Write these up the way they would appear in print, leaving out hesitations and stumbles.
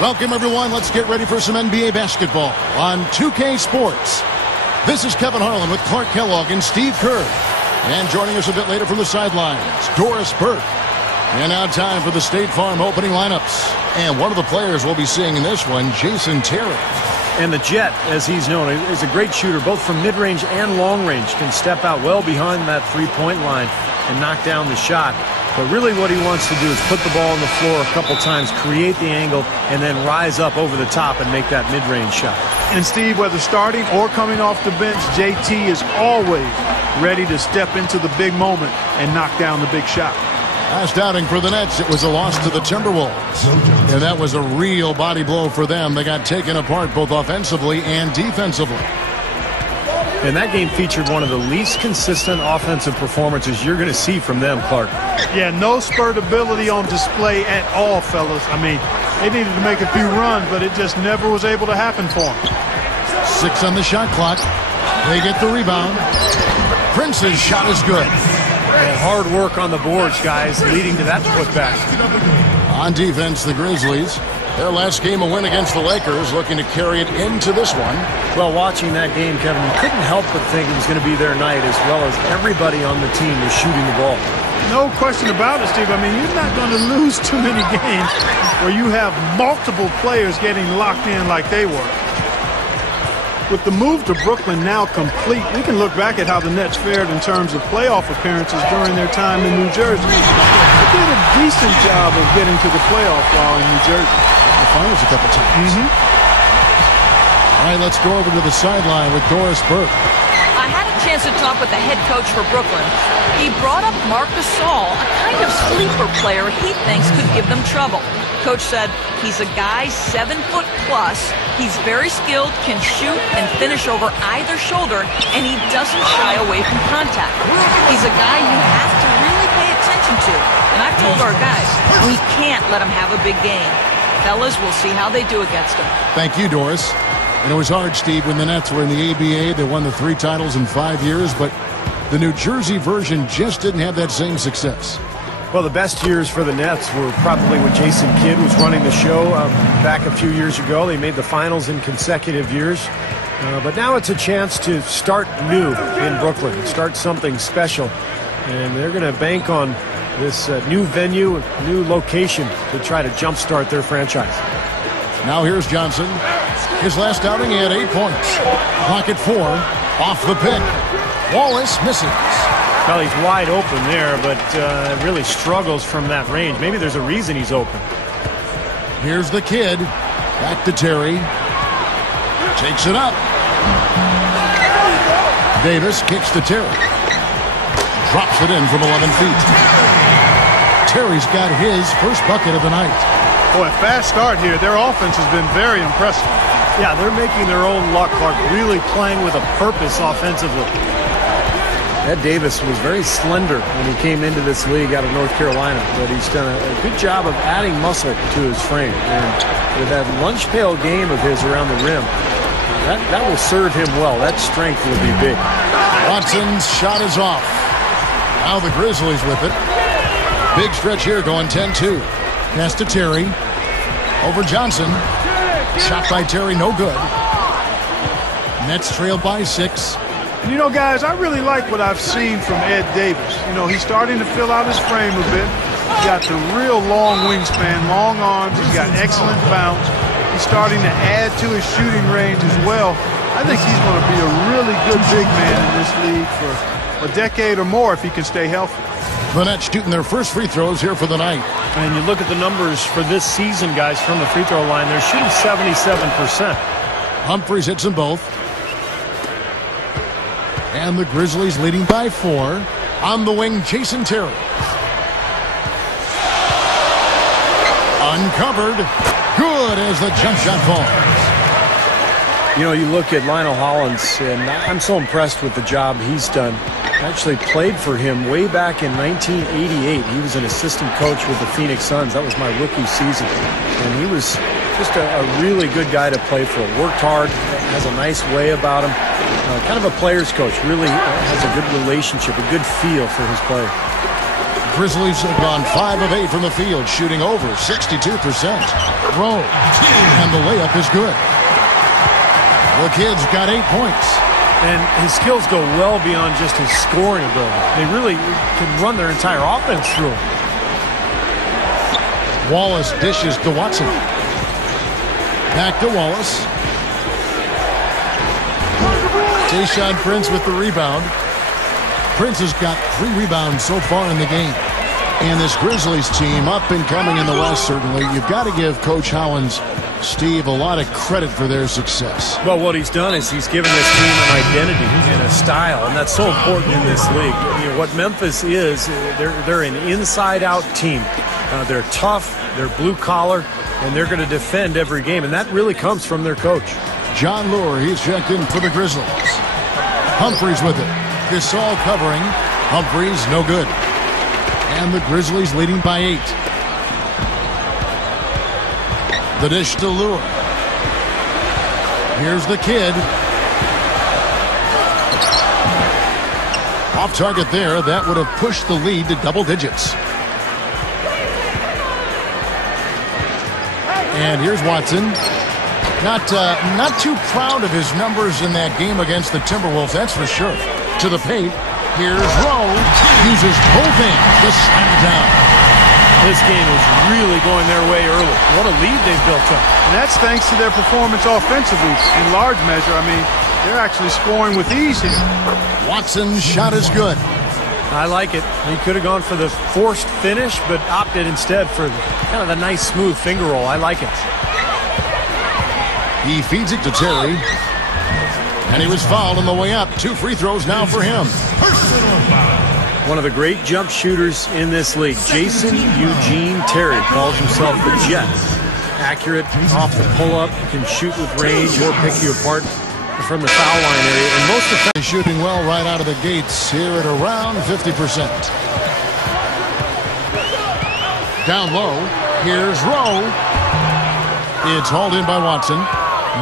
Welcome, everyone. Let's get ready for some NBA basketball on 2K Sports. This is Kevin Harlan with Clark Kellogg and Steve Kerr. And joining us a bit later from the sidelines, Doris Burke. And now time for the State Farm opening lineups. And one of the players we'll be seeing in this one, Jason Terry. And the Jet, as he's known, is a great shooter, both from mid-range and long range. Can step out well behind that three-point line and knock down the shot. But really what he wants to do is put the ball on the floor a couple times, create the angle, and then rise up over the top and make that mid-range shot. And Steve, whether starting or coming off the bench, JT is always ready to step into the big moment and knock down the big shot. Last outing for the Nets, it was a loss to the Timberwolves. And that was a real body blow for them. They got taken apart both offensively and defensively. And that game featured one of the least consistent offensive performances you're going to see from them, Clark. Yeah, no spurt ability on display at all, fellas. I mean, they needed to make a few runs, but it just never was able to happen for them. 6 on the shot clock. They get the rebound. Prince's shot is good. And hard work on the boards, guys, leading to that putback. On defense, the Grizzlies. Their last game a win against the Lakers, looking to carry it into this one. Well, watching that game, Kevin, you couldn't help but think it was going to be their night, as well as everybody on the team was shooting the ball. No question about it, Steve. I mean, you're not going to lose too many games where you have multiple players getting locked in like they were. With the move to Brooklyn now complete, we can look back at how the Nets fared in terms of playoff appearances during their time in New Jersey. They did a decent job of getting to the playoff while in New Jersey. The finals a couple times. All right, let's go over to the sideline with Doris Burke. I had a chance to talk with the head coach for Brooklyn. He brought up Marc Gasol, a kind of sleeper player he thinks could give them trouble. Coach said he's a guy 7 foot plus. He's very skilled, can shoot and finish over either shoulder, and he doesn't shy away from contact. He's a guy you have to really pay attention to. And I've told our guys, we can't let him have a big game. Fellas, we'll see how they do against him. Thank you, Doris. And it was hard, Steve, when the Nets were in the ABA. They won the 3 titles in 5 years, but the New Jersey version just didn't have that same success. Well, the best years for the Nets were probably when Jason Kidd was running the show back a few years ago. They made the finals in consecutive years. But now it's a chance to start new in Brooklyn, start something special. And they're going to bank on this new venue, new location to try to jumpstart their franchise. Now here's Johnson. His last outing, he had 8 points. Clock at 4, off the pick. Wallace misses. Well, he's wide open there, but really struggles from that range. Maybe there's a reason he's open. Here's the Kid. Back to Terry. Takes it up. Davis kicks to Terry. Drops it in from 11 feet. Terry's got his first bucket of the night. Boy, fast start here. Their offense has been very impressive. Yeah, they're making their own luck, Clark, really playing with a purpose offensively. Ed Davis was very slender when he came into this league out of North Carolina, but he's done a good job of adding muscle to his frame. And with that lunch pail game of his around the rim, that will serve him well. That strength will be big. Watson's shot is off. Now the Grizzlies with it. Big stretch here going 10-2. Pass to Terry. Over Johnson. Shot by Terry, no good. Nets trailed by 6. And you know, guys, I really like what I've seen from Ed Davis. You know, he's starting to fill out his frame a bit. He's got the real long wingspan, long arms. He's got excellent bounce. He's starting to add to his shooting range as well. I think he's going to be a really good big man in this league for a decade or more if he can stay healthy. The Nets shooting their first free throws here for the night. And you look at the numbers for this season, guys, from the free throw line. They're shooting 77%. Humphries hits them both. And the Grizzlies leading by 4. On the wing, Jason Terry. Uncovered. Good as the jump shot falls. You know, you look at Lionel Hollins, and I'm so impressed with the job he's done. I actually played for him way back in 1988. He was an assistant coach with the Phoenix Suns. That was my rookie season. And he was just a really good guy to play for. Worked hard, has a nice way about him. Kind of a player's coach. Really has a good relationship, a good feel for his player. Grizzlies have gone 5 of 8 from the field, shooting over 62%. Rowe, and the layup is good. The Kid's got 8 points. And his skills go well beyond just his scoring ability. They really can run their entire offense through him. Wallace dishes to Watson. Back to Wallace. Tayshaun Prince with the rebound. Prince has got 3 rebounds so far in the game. And this Grizzlies team, up and coming in the West, certainly. You've got to give Coach Howland's Steve a lot of credit for their success. Well, what he's done is he's given this team an identity and a style, and that's so important in this league. You know, what Memphis is, they're an inside-out team. They're tough, they're blue-collar, and they're going to defend every game, and that really comes from their coach. John Lure, he's checked in for the Grizzlies. Humphries with it. Gasol covering. Humphries, no good. And the Grizzlies leading by 8. The dish to Lure. Here's the Kid. Off target there. That would have pushed the lead to double digits. And here's Watson. Not too proud of his numbers in that game against the Timberwolves, that's for sure. To the paint. Here's Rowe. Uses both hands to slam it down. This game is really going their way early. What a lead they've built up. And that's thanks to their performance offensively. In large measure, I mean, they're actually scoring with ease here. Watson's shot is good. I like it. He could have gone for the forced finish, but opted instead for kind of the nice, smooth finger roll. I like it. He feeds it to Terry. And he was fouled on the way up. 2 free throws now for him. One of the great jump shooters in this league, Jason Eugene Terry, calls himself the Jet. Accurate off the pull-up, can shoot with range or pick you apart from the foul line area. And most of the shooting well right out of the gates here at around 50%. Down low, here's Rowe. It's hauled in by Watson.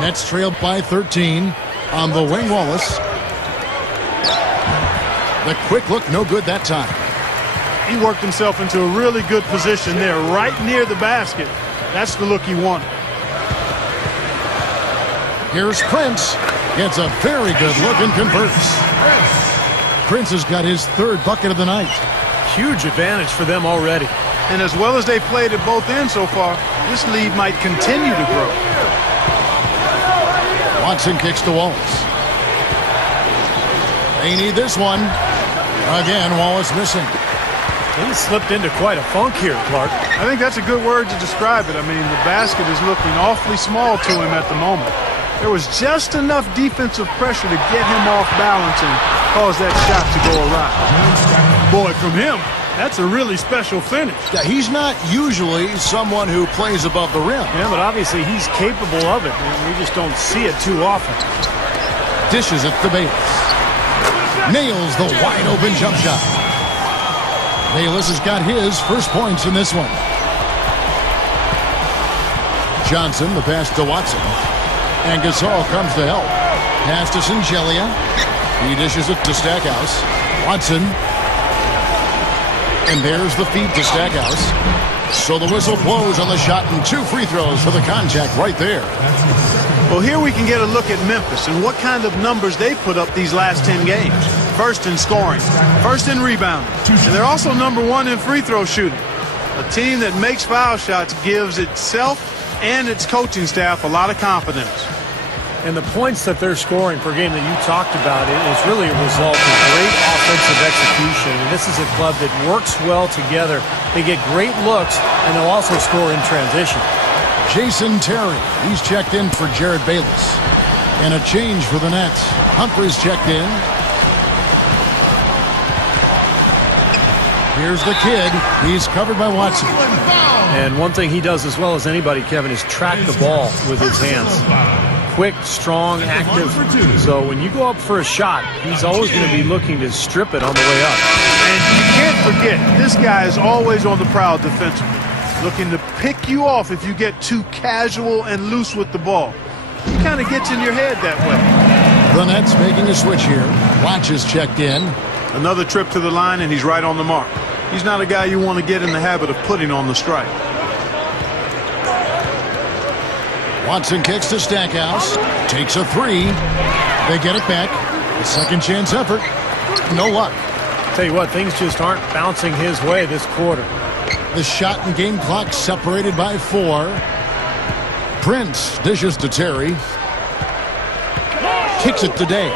Nets trailed by 13 on the wing. Wallace. The quick look, no good that time. He worked himself into a really good position there, right near the basket. That's the look he wanted. Here's Prince. Gets a very good look and converts. Prince has got his 3rd bucket of the night. huge advantage for them already. And as well as they played at both ends so far, this lead might continue to grow. Watson kicks to Wallace. They need this one. Again, Wallace missing. He slipped into quite a funk here, Clark. I think that's a good word to describe it. I mean, the basket is looking awfully small to him at the moment. There was just enough defensive pressure to get him off balance and cause that shot to go awry. Boy, from him, that's a really special finish. Yeah, he's not usually someone who plays above the rim. Yeah, but obviously he's capable of it. We just don't see it too often. Dishes it to Bayless. Nails the wide-open jump shot. Bayless has got his first points in this one. Johnson, the pass to Watson. And Gasol comes to help. Pass to Singelia. He dishes it to Stackhouse. Watson. And there's the feed to Stackhouse. So the whistle blows on the shot and 2 free throws for the contact right there. Well, here we can get a look at Memphis and what kind of numbers they put up these last 10 games. First in scoring, first in rebounding, and they're also #1 in free throw shooting. A team that makes foul shots gives itself and its coaching staff a lot of confidence. And the points that they're scoring per game that you talked about is really a result of great offensive execution. And this is a club that works well together. They get great looks, and they'll also score in transition. Jason Terry, he's checked in for Jared Bayless. And a change for the Nets. Humphries checked in. Here's the Kid. He's covered by Watson. And one thing he does as well as anybody, Kevin, is track the ball with his hands. Quick, strong, active. So when you go up for a shot, he's always going to be looking to strip it on the way up. And you can't forget, this guy is always on the prowl defensively, looking to pick you off if you get too casual and loose with the ball. He kind of gets in your head that way. The Nets making a switch here. Watch is checked in. Another trip to the line, and he's right on the mark. He's not a guy you want to get in the habit of putting on the strike. Watson kicks to Stackhouse. Takes a three. They get it back. A second chance effort. No luck. Tell you what, things just aren't bouncing his way this quarter. The shot and game clock separated by 4. Prince dishes to Terry. Kicks it to Day.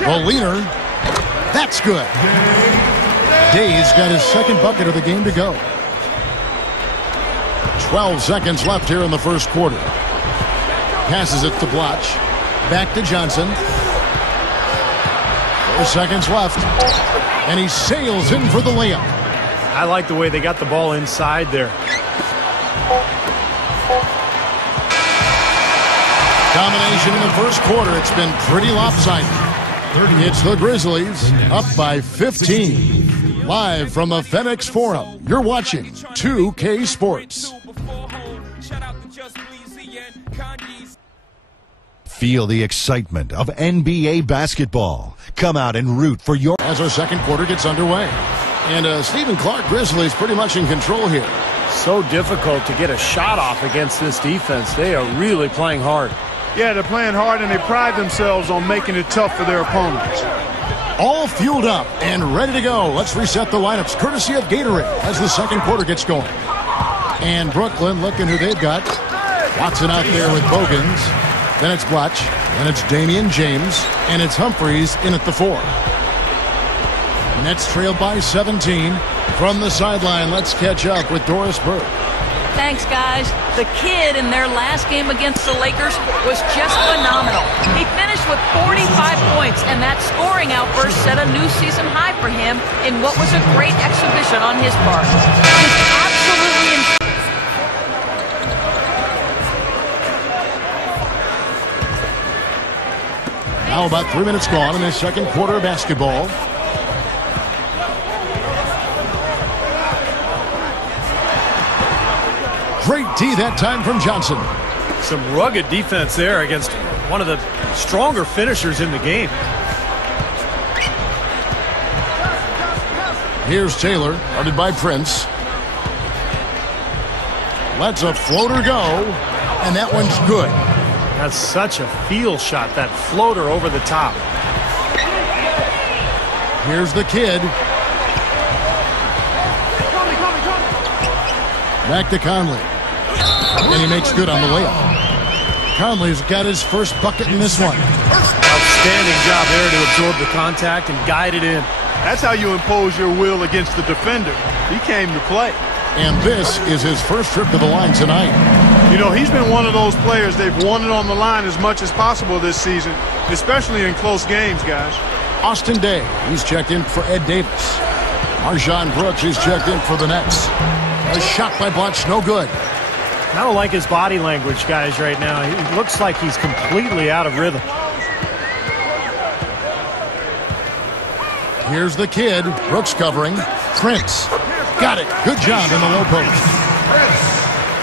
The leader. That's good. Day's got his second bucket of the game to go. 12 seconds left here in the first quarter. Passes it to Bloch. Back to Johnson. 4 seconds left. And he sails in for the layup. I like the way they got the ball inside there. Domination in the first quarter. It's been pretty lopsided. It's the Grizzlies up by 15. Live from the FedEx Forum, you're watching 2K Sports. Feel the excitement of NBA basketball. Come out and root for your... As our second quarter gets underway. And Stephen Clark Grizzlies pretty much in control here. So difficult to get a shot off against this defense. They are really playing hard. Yeah, they're playing hard, and they pride themselves on making it tough for their opponents. All fueled up and ready to go. Let's reset the lineups courtesy of Gatorade as the second quarter gets going. And Brooklyn looking who they've got. Watson out there with Bogans. Then it's Bloch. Then it's Damian James. And it's Humphreys in at the 4. Nets trailed by 17. From the sideline, let's catch up with Doris Burke. Thanks, guys. The Kid in their last game against the Lakers was just phenomenal. He finished with 45 points, and that scoring outburst set a new season high for him in what was a great exhibition on his part. Just absolutely Now about 3 minutes gone in the second quarter of basketball. Great D that time from Johnson. Some rugged defense there against one of the stronger finishers in the game. Here's Taylor, guarded by Prince. Lets a floater go, and that one's good. That's such a feel shot, that floater over the top. Here's the Kid. Back to Conley. And he makes good on the layup. Conley's got his first bucket in this one. Outstanding job there to absorb the contact and guide it in. That's how you impose your will against the defender. He came to play. And this is his first trip to the line tonight. You know, he's been one of those players they've wanted on the line as much as possible this season, especially in close games, guys. Austin Day, he's checked in for Ed Davis. Marshawn Brooks, he's checked in for the Nets. A shot by Bloch, no good. I don't like his body language, guys, right now. He looks like he's completely out of rhythm. Here's the Kid. Brooks covering. Prince. Got it. Good job in the low post.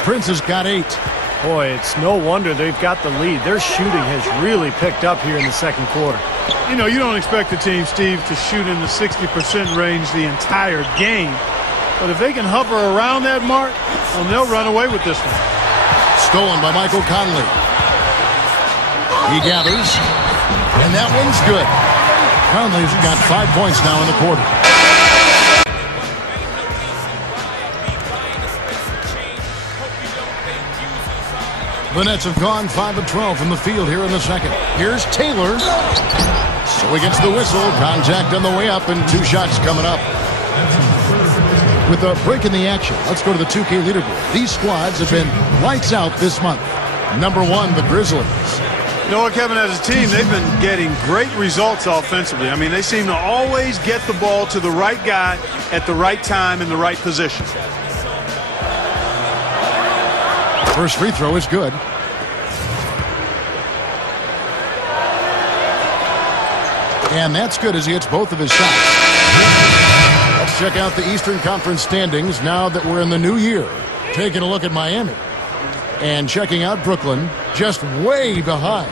Prince has got 8. Boy, it's no wonder they've got the lead. Their shooting has really picked up here in the second quarter. You know, you don't expect the team, Steve, to shoot in the 60% range the entire game. But if they can hover around that mark, well, they'll run away with this one. Stolen by Michael Conley. He gathers. And that one's good. Conley's got 5 points now in the quarter. The Nets have gone 5 of 12 from the field here in the second. Here's Taylor. So he gets the whistle. Contact on the way up and 2 shots coming up. With a break in the action, let's go to the 2K leaderboard. These squads have been lights out this month. Number 1, the Grizzlies. You know what, Kevin, as a team, they've been getting great results offensively. I mean, they seem to always get the ball to the right guy at the right time in the right position. First free throw is good. And that's good as he hits both of his shots. Let's check out the Eastern Conference standings now that we're in the new year. Taking a look at Miami. And checking out Brooklyn, just way behind.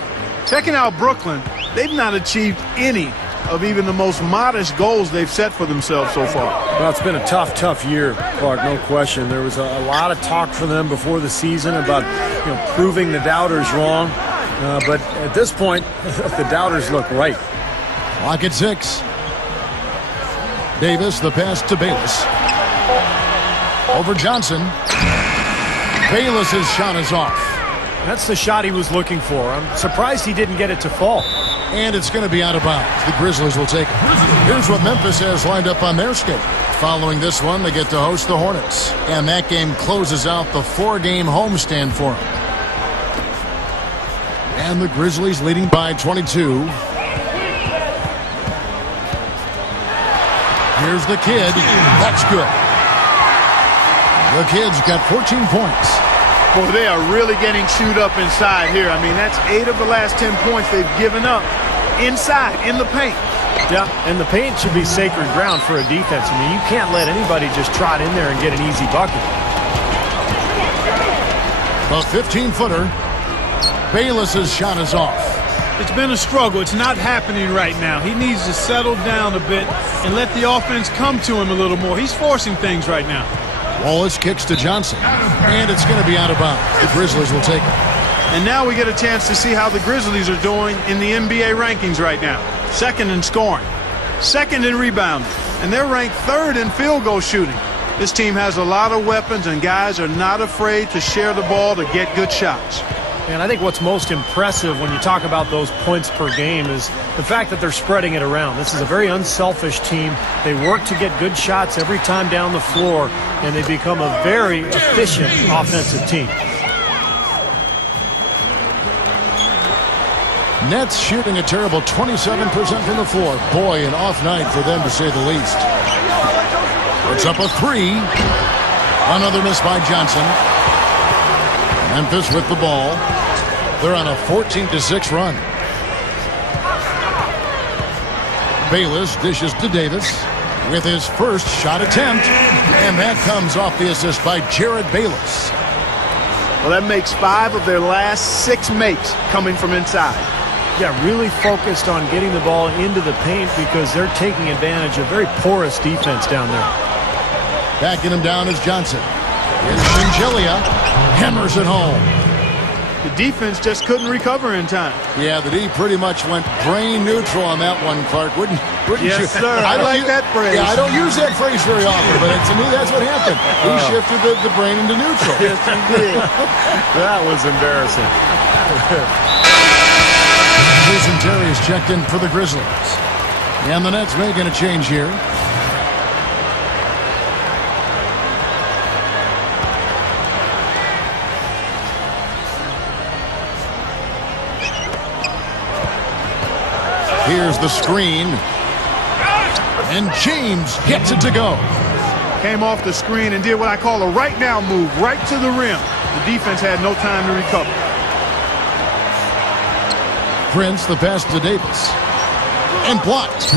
Checking out Brooklyn, they've not achieved any of even the most modest goals they've set for themselves so far. Well, it's been a tough year, Clark, no question. There was a lot of talk for them before the season about proving the doubters wrong. But at this point, the doubters look right. Clock at 6. Davis, the pass to Bayless. Over Johnson. Bayless's shot is off. That's the shot he was looking for. I'm surprised he didn't get it to fall. And it's going to be out of bounds. The Grizzlies will take it. Here's what Memphis has lined up on their schedule. Following this one, they get to host the Hornets. And that game closes out the 4-game homestand for them. And the Grizzlies leading by 22. Here's the Kid. That's good. The Kid's got 14 points. Boy, they are really getting chewed up inside here. I mean, that's 8 of the last 10 points they've given up inside, in the paint. Yeah, and the paint should be sacred ground for a defense. I mean, you can't let anybody just trot in there and get an easy bucket. A 15-footer. Bayless's shot is off. It's been a struggle. It's not happening right now. He needs to settle down a bit and let the offense come to him a little more. He's forcing things right now. Wallace kicks to Johnson. And it's going to be out of bounds. The Grizzlies will take it. And now we get a chance to see how the Grizzlies are doing in the NBA rankings right now. Second in scoring. Second in rebounding. And they're ranked third in field goal shooting. This team has a lot of weapons, and guys are not afraid to share the ball to get good shots. And I think what's most impressive when you talk about those points per game is the fact that they're spreading it around. This is a very unselfish team. They work to get good shots every time down the floor, and they become a very efficient offensive team. Nets shooting a terrible 27% from the floor. Boy, an off night for them, to say the least. It's up a 3. Another miss by Johnson. Memphis with the ball. They're on a 14-6 run. Bayless dishes to Davis with his first shot attempt. And that comes off the assist by Jared Bayless. Well, that makes 5 of their last 6 makes coming from inside. Yeah, really focused on getting the ball into the paint because they're taking advantage of very porous defense down there. Backing him down is Johnson. Here's Shingelia. Hammers it home. The defense just couldn't recover in time. Yeah, the D pretty much went brain neutral on that one, Clark. Wouldn't yes, you? Sir. I like that phrase. Yeah, I don't use that phrase very often, but to me that's what happened. He shifted the brain into neutral. Yes, he did. That was embarrassing. Jason Terry is checked in for the Grizzlies. And the Nets making a change here. Here's the screen. And James gets it to go. Came off the screen and did what I call a right now move, right to the rim. The defense had no time to recover. Prince, the pass to Davis. And blocked.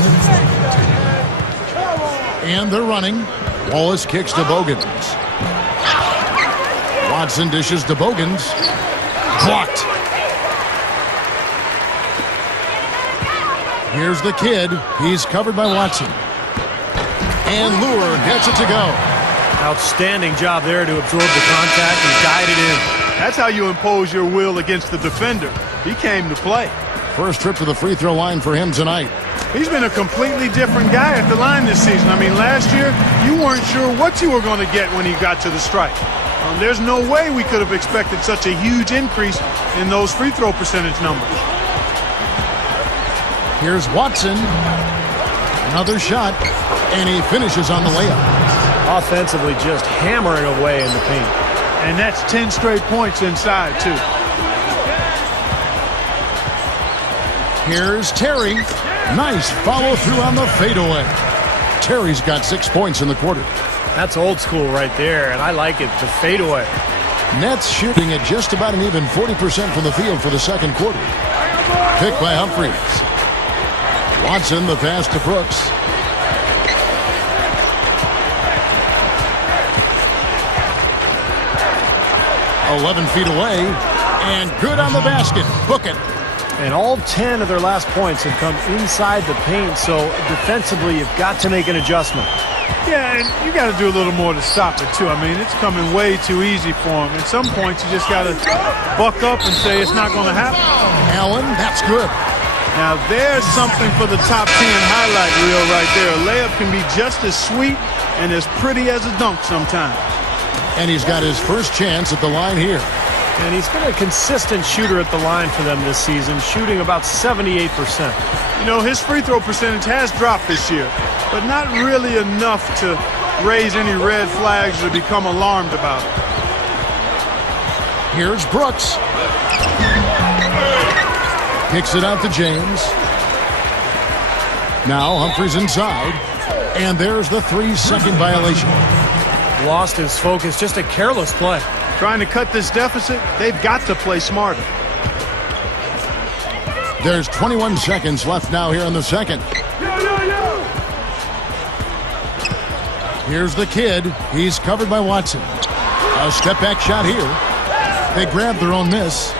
And they're running. Wallace kicks to Bogans. Watson dishes to Bogans. Blocked. Here's the Kid. He's covered by Watson. And Lure gets it to go. Outstanding job there to absorb the contact and guide it in. That's how you impose your will against the defender. He came to play. First trip to the free throw line for him tonight. He's been a completely different guy at the line this season. I mean, last year, you weren't sure what you were going to get when he got to the stripe. There's no way we could have expected such a huge increase in those free throw percentage numbers. Here's Watson. Another shot, and he finishes on the layup. Offensively, just hammering away in the paint. And that's 10 straight points inside, too. Here's Terry. Nice follow through on the fadeaway. Terry's got 6 points in the quarter. That's old school right there, and I like it, the fadeaway. Nets shooting at just about an even 40% from the field for the second quarter. Picked by Humphries. Watson, the pass to Brooks. "11 feet away, and good on the basket. Book it." And all 10 of their last points have come inside the paint, so defensively you've got to make an adjustment. Yeah, and you got to do a little more to stop it, too. I mean, it's coming way too easy for him. At some points, you just got to buck up and say it's not going to happen. Allen, that's good. Now, there's something for the top 10 highlight reel right there. A layup can be just as sweet and as pretty as a dunk sometimes. And he's got his first chance at the line here. And he's been a consistent shooter at the line for them this season, shooting about 78%. You know, his free throw percentage has dropped this year, but not really enough to raise any red flags or become alarmed about it. Here's Brooks. Kicks it out to James. Now Humphries inside. And there's the 3-second violation. Lost his focus, just a careless play. Trying to cut this deficit, they've got to play smarter. There's 21 seconds left now here in the second. Here's the Kid. He's covered by Watson. A step-back shot here. They grab their own miss.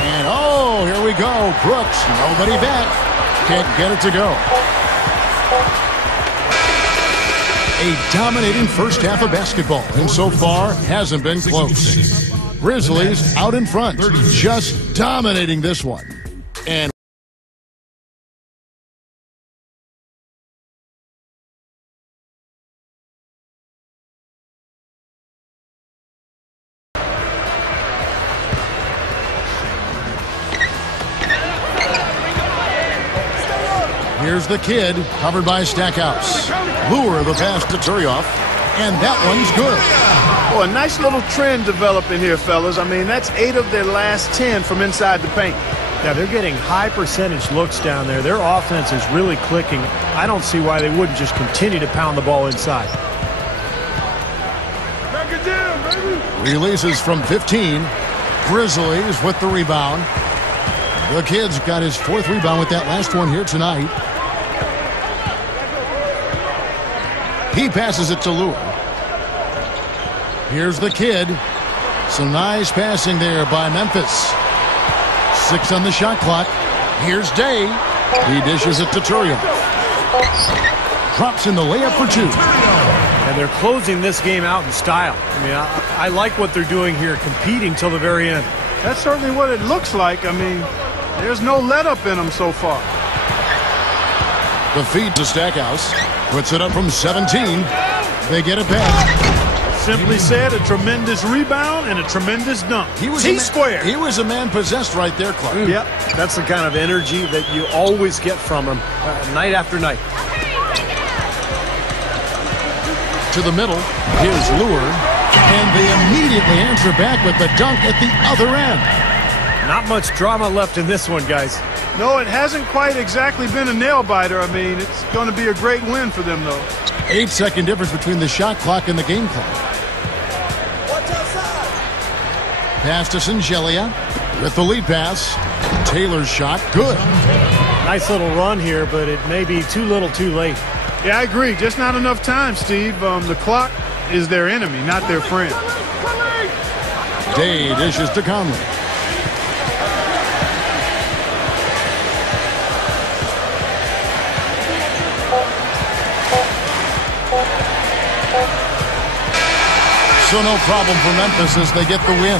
And, oh, here we go. Brooks, nobody back. Can't get it to go. A dominating first half of basketball, and so far hasn't been close. Grizzlies out in front, just dominating this one. And here's the Kid, covered by Stackhouse. Lure the pass to Turioff, and that one's good. Oh, a nice little trend developing here, fellas. I mean, that's 8 of their last 10 from inside the paint. Yeah, they're getting high percentage looks down there. Their offense is really clicking. I don't see why they wouldn't just continue to pound the ball inside. Back it down, baby. Releases from 15. Grizzlies with the rebound. The Kid's got his 4th rebound with that last one here tonight. He passes it to Lure. Here's the Kid. Some nice passing there by Memphis. 6 on the shot clock. Here's Day. He dishes it to Turioff. Drops in the layup for 2. And they're closing this game out in style. I mean, I like what they're doing here, competing till the very end. That's certainly what it looks like. I mean, there's no let-up in them so far. The feed to Stackhouse. Puts it up from 17. They get it back. Simply said, a tremendous rebound and a tremendous dunk. T-square. He was a man possessed right there, Clark. Yep, that's the kind of energy that you always get from him night after night. To the middle. Here's Lure. And they immediately answer back with the dunk at the other end. Not much drama left in this one, guys. No, it hasn't quite exactly been a nail-biter. I mean, it's going to be a great win for them, though. 8-second difference between the shot clock and the game clock. Pass to Singelia with the lead pass. Taylor's shot, good. Nice little run here, but it may be too little too late. Yeah, I agree. Just not enough time, Steve. The clock is their enemy, not their friend. Day dishes to Conley. So no problem for Memphis as they get the win.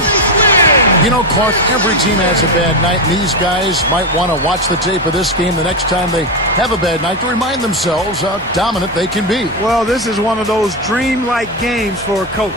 You know, Clark, every team has a bad night, and these guys might want to watch the tape of this game the next time they have a bad night to remind themselves how dominant they can be. Well, this is one of those dreamlike games for a coach.